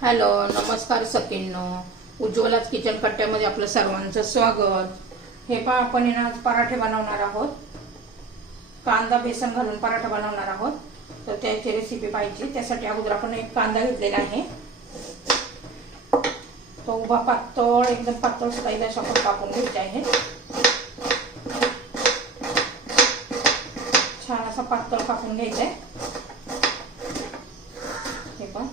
Hello नमस्कार सखींनो उज्ज्वलाच kitchen कट्ट्यामध्ये आपलं सर्वांचं स्वागत. हे पहा आपण आहे ना आज पराठे बनवणार आहोत. कांदा बेसन घालून पराठा बनवणार आहोत. तर त्याची रेसिपी पाहिजे. त्यासाठी अगोदर आपण एक कांदा घेतलेला आहे. तो उभा पातळ एकदम पातळ स्लाईड अशा आपण कापून घ्यायचे आहे. छान असा पातळ कापून घ्यायचा आहे हे पण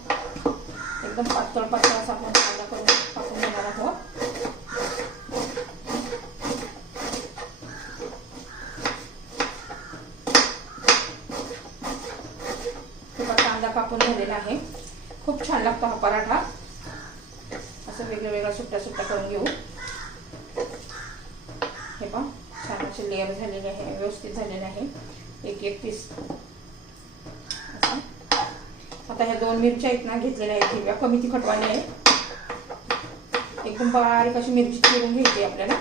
एकदम पातळ पातळ असा आपण कांदा करून टाकून घेणार आहोत कांदा कापून झालेला आहे. खूप छान लागतो हा पराठा. असं वेगळ्या वेगळ्या सुट्ट्या सुट्ट्या करून घेऊ. हे पण छान असे लेअर झालेले आहे व्यवस्थित झालेले आहे. एक एक पीस आता ह्या दोन मिरच्या आहेत ना घेतलेल्या आहेत हिरव्या कमी तिखटवाणी आहे. एकदम बारीक अशी मिरची चिरून घ्यायची आपल्याला.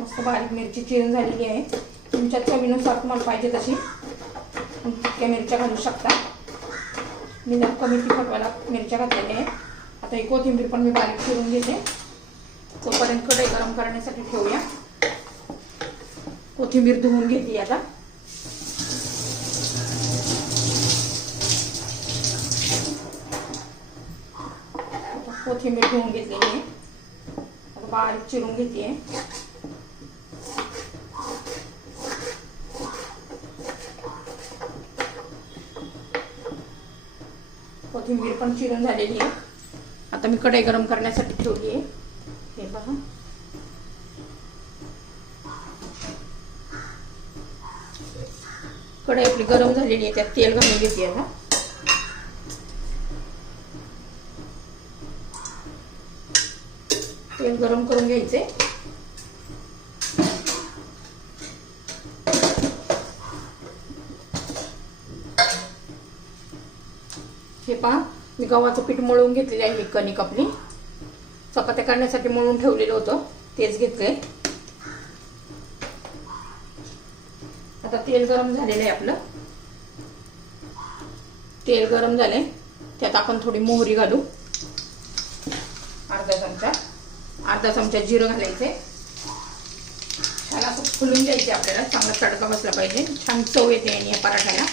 मस्त बारीक मिरची चिरून झालेली आहे. तुमच्या चवीनुसार तुम्हाला पाहिजे तशी. तितक्या मिरच्या घालू शकता. मी ना कमी तिखटवाला मिरच्या घातलेल्या आहे आता ही कोथिंबीर पण मी बारीक चिरून घेते. तोपर्यंत कढई गरम करण्यासाठी ठेवूया. कोथिंबीर धुवून घेतली आता. कोथिंबीर धुवून घेतलेली आहे आता बारीक चिरून कोथिंबीर पण चिरून झालेली आहे. आता मी कढई गरम करण्यासाठी ठेवली आहे. हे बघा कढई आपली गरम झालेली आहे त्यात तेल घालून घेते आता तेल गरम करून घ्यायचे हे पहा मी गव्हाचं पीठ मळून घेतलेलं आहे ही कणिक आपली. चपात्या करण्यासाठी मळून ठेवलेलं होतं तेच घेतलंय. आता तेल गरम झालेलं आहे आपलं. तेल गरम झालंय. त्यात आपण थोडी मोहरी घालू. अर्धा चमचा. अर्धा चमचा जिरं घालायचे छान असं फुलून द्यायचे आपल्याला. चांगला तडका बसला पाहिजे. छान चव येते आणि या पराठ्याला.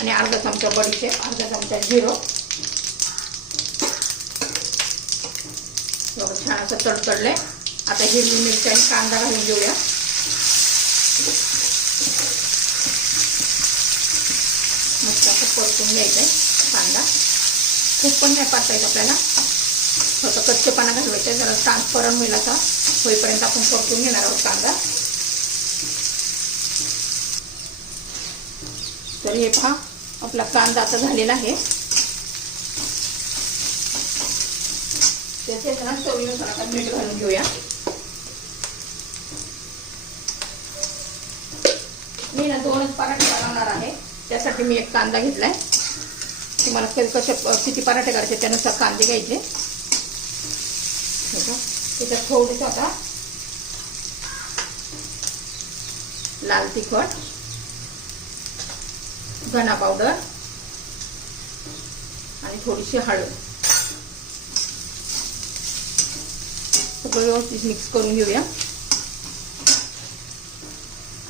आणि अर्धा चमचा बडीशेप अर्धा चमचा जिरं. छान असं तडतडलंय. आता हिरवी मिरची आणि कांदा घालून घेऊया. असं परतून घ्यायचं आहे कांदा. खूप पण नाही पातायचं आपल्याला. फक्त कच्चेपणा घालवायचा जरा ट्रान्सपरंट होईल असा होईपर्यंत आपण परतून घेणार आहोत कांदा. तर हे पहा आपला कांदा आता झालेला आहे. त्याचे ना चवीनुसार आता मीठ घालून घेऊया. मी ना दोनच पराठे बनवणार आहे. त्यासाठी मी एक कांदा घेतला आहे तुम्हाला कसे किती पराठे करायचे त्यानुसार कांदे घ्यायचे. त्याच्यात थोडीसं आता लाल तिखट धना पावडर आणि थोडीशी हळद. सगळं व्यवस्थित मिक्स करून घेऊया.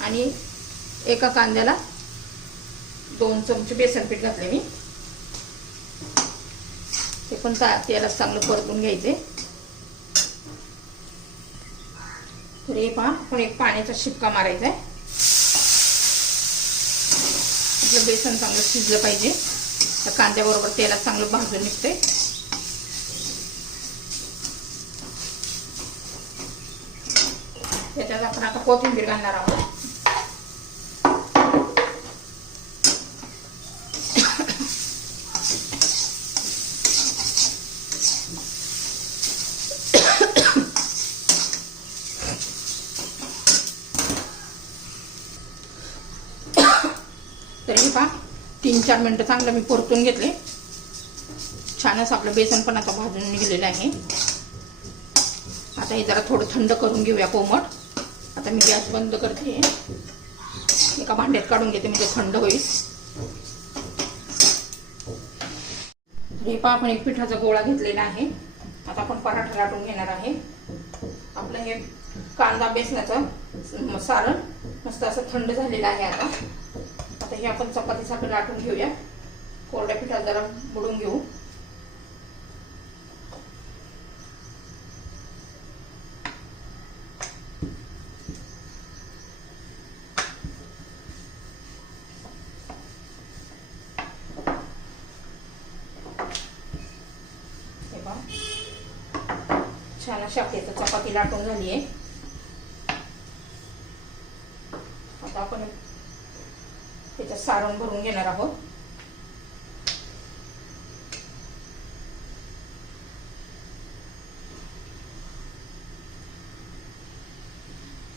आणि एका कांद्याला दोन चमचे बेसन पीठ घातले मी. ते पण तेलात चांगलं परतून घ्यायचे. तर हे पहा आपण एक पाण्याचा शिपका मारायचा आहे. आपलं बेसन चांगलं शिजलं पाहिजे. तर कांद्याबरोबर तेलात चांगलं भाजून निघते त्याच्यात आपण आता कोथिंबीर घालणार आहोत. तरी पहा तीन चार मिनटं चांगलं मी परतून घेतले. छानच आपलं बेसन पण आता भाजून निघलेलं आहे. आता हे जरा थोडं थंड करून घेऊया कोमट. आता मी गॅस बंद करते. एका भांड्यात काढून घेते म्हणजे थंड होईल. हे पहा आपण एक पिठाचा गोळा घेतलेला आहे. आता आपण पराठा लाटून घेणार आहे. आपलं हे कांदा बेसनाचं सारण मस्त असं थंड झालेलं आहे आता. हे आपण चपातीसाठी लाटून घेऊया कोरड्या पिठात जरा बुडून घेऊ हे पहा छान अशी आपली आता चपाती लाटून झाली आहे आता आपण त्याच्यात सारण भरून घेणार आहोत.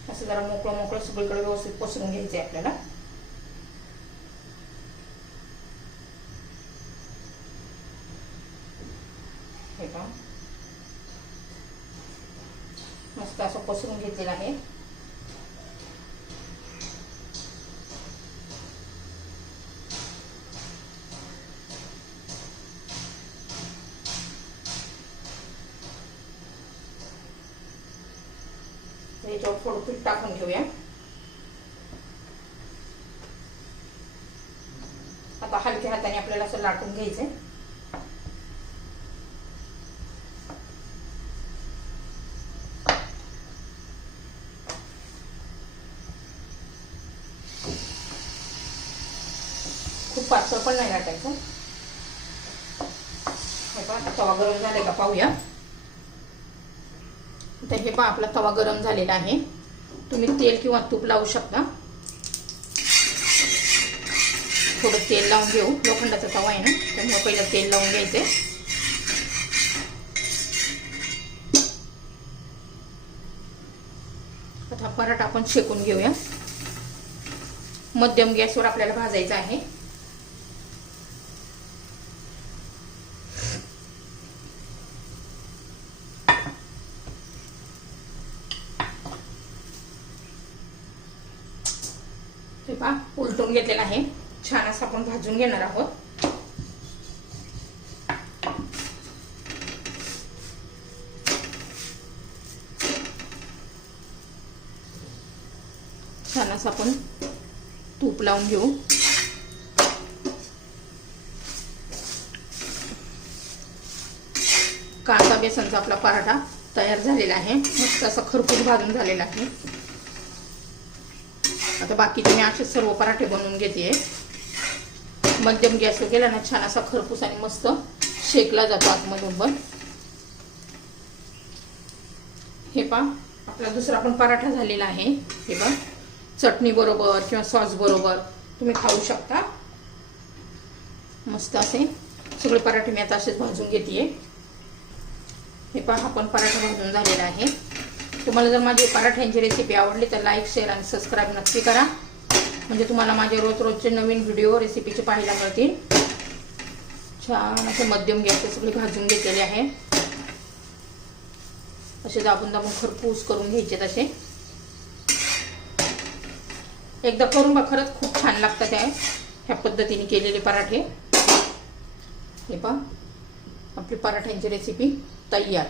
असं जरा मोकळं मोकळं सगळीकडे व्यवस्थित पसरून घ्यायचंय आपल्याला. हे मस्त असं पसरून घेतलेलं आहे. याच्यावर थोडं पीठ टाकून घेऊया. आता हलक्या हाताने आपल्याला असं लाटून घ्यायचंय. खूप पातळ पण नाही लाटायचं. हे पण तवा गरम झाले का पाहूया. तर हे पहा आपला तवा गरम झालेला आहे. तुम्ही तेल किंवा तूप लावू शकता. थोडं तेल लावून घेऊ. लोखंडाचा तवा आहे ना त्यामुळे पहिलं तेल लावून घ्यायचे आता पराठा आपण शेकून घेऊया. मध्यम गॅसवर आपल्याला भाजायचा आहे हे पहा उलटून घेतलेला आहे. छान असं आपण भाजून घेणार आहोत. छान असं आपण तूप लावून घेऊ. कांदा बेसनचा आपला पराठा तयार झालेला आहे. मस्त असा खरपूस भाजून झालेला आहे. आता बाकीचे मी असे सर्व पराठे बनवून घेते. मध्यम गॅसवर गेला ना छान असा खरपूस आणि मस्त शेकला जातो आतमधून पण. हे पा आपला दुसरा पण पराठा झालेला आहे. हे पा चटणी बरोबर किंवा सॉस बरोबर तुम्ही खाऊ शकता. मस्त असे सगळे पराठे मी आता असेच भाजून घेते हे पहा हा पण पराठा भाजून झालेला आहे. तुम्हाला जर माझी पराठ्यांची रेसिपी आवडली तर लाईक शेअर आणि सबस्क्राईब नक्की करा. म्हणजे तुम्हाला माझे रोज रोजचे नवीन व्हिडिओ रेसिपीचे पाहायला मिळतील. छान असे मध्यम गॅसचे सगळे भाजून घेतलेले आहे. असे दाबून दाबून खरपूस करून घ्यायचे तसे. एकदा करून बा खरंच खूप छान लागतात आहे ह्या पद्धतीने केलेले पराठे. हे पहा आपली पराठ्यांची रेसिपी तयार.